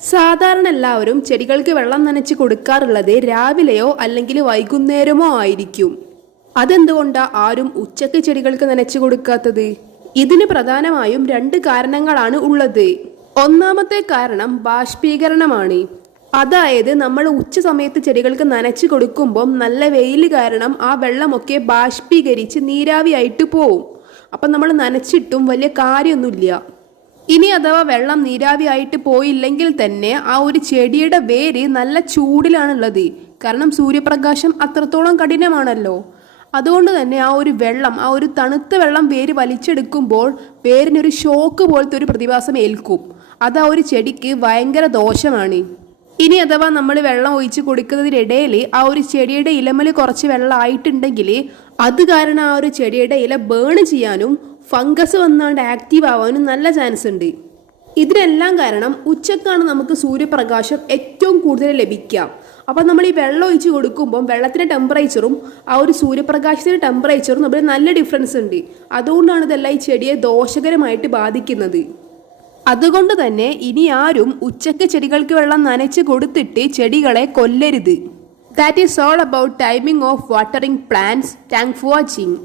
സാധാരണ എല്ലാവരും ചെടികൾക്ക് വെള്ളം നനച്ച് കൊടുക്കാറുള്ളത് രാവിലെയോ അല്ലെങ്കിൽ വൈകുന്നേരമോ ആയിരിക്കും. അതെന്തുകൊണ്ടാ ആരും ഉച്ചയ്ക്ക് ചെടികൾക്ക് നനച്ചു കൊടുക്കാത്തത്? ഇതിന് പ്രധാനമായും രണ്ട് കാരണങ്ങളാണ് ഉള്ളത്. ഒന്നാമത്തെ കാരണം ബാഷ്പീകരണമാണ്. അതായത് നമ്മൾ ഉച്ച സമയത്ത് ചെടികൾക്ക് നനച്ചു കൊടുക്കുമ്പം നല്ല വെയിൽ കാരണം ആ വെള്ളമൊക്കെ ബാഷ്പീകരിച്ച് നീരാവിയായിട്ട് പോവും. അപ്പം നമ്മൾ നനച്ചിട്ടും വലിയ കാര്യമൊന്നുമില്ല. ഇനി അഥവാ വെള്ളം നീരാവിയായിട്ട് പോയില്ലെങ്കിൽ തന്നെ ആ ഒരു ചെടിയുടെ വേര് നല്ല ചൂടിലാണുള്ളത്. കാരണം സൂര്യപ്രകാശം അത്രത്തോളം കഠിനമാണല്ലോ. അതുകൊണ്ട് തന്നെ ആ ഒരു തണുത്ത വെള്ളം വേര് വലിച്ചെടുക്കുമ്പോൾ വേരിനൊരു ഷോക്ക് പോലത്തെ ഒരു പ്രതിഭാസം ഏൽക്കും. അത് ആ ഒരു ചെടിക്ക് ഭയങ്കര ദോഷമാണ്. ഇനി അഥവാ നമ്മൾ വെള്ളം ഒഴിച്ച് കൊടുക്കുന്നതിനിടയിൽ ആ ഒരു ചെടിയുടെ ഇലമല് കുറച്ച് വെള്ളം ആയിട്ടുണ്ടെങ്കിൽ അത് കാരണം ആ ഒരു ചെടിയുടെ ഇല ബേൺ ചെയ്യാനും ഫംഗസ് വന്നാണ്ട് ആക്റ്റീവ് ആവാനും നല്ല ചാൻസ് ഉണ്ട്. ഇതിനെല്ലാം കാരണം ഉച്ചക്കാണ് നമുക്ക് സൂര്യപ്രകാശം ഏറ്റവും കൂടുതൽ ലഭിക്കുക. അപ്പം നമ്മൾ ഈ വെള്ളം ഒഴിച്ച് കൊടുക്കുമ്പം വെള്ളത്തിൻ്റെ ടെമ്പറേച്ചറും ആ ഒരു സൂര്യപ്രകാശത്തിൻ്റെ ടെമ്പറേച്ചറും തമ്മിൽ നല്ല ഡിഫറൻസ് ഉണ്ട്. അതുകൊണ്ടാണ് ഇതെല്ലാം ഈ ചെടിയെ ദോഷകരമായിട്ട് ബാധിക്കുന്നത്. അതുകൊണ്ട് തന്നെ ഇനി ആരും ഉച്ചയ്ക്ക് ചെടികൾക്ക് വെള്ളം നനച്ച് കൊടുത്തിട്ട് ചെടികളെ കൊല്ലരുത്. That is all about timing of watering plants. Thanks for watching.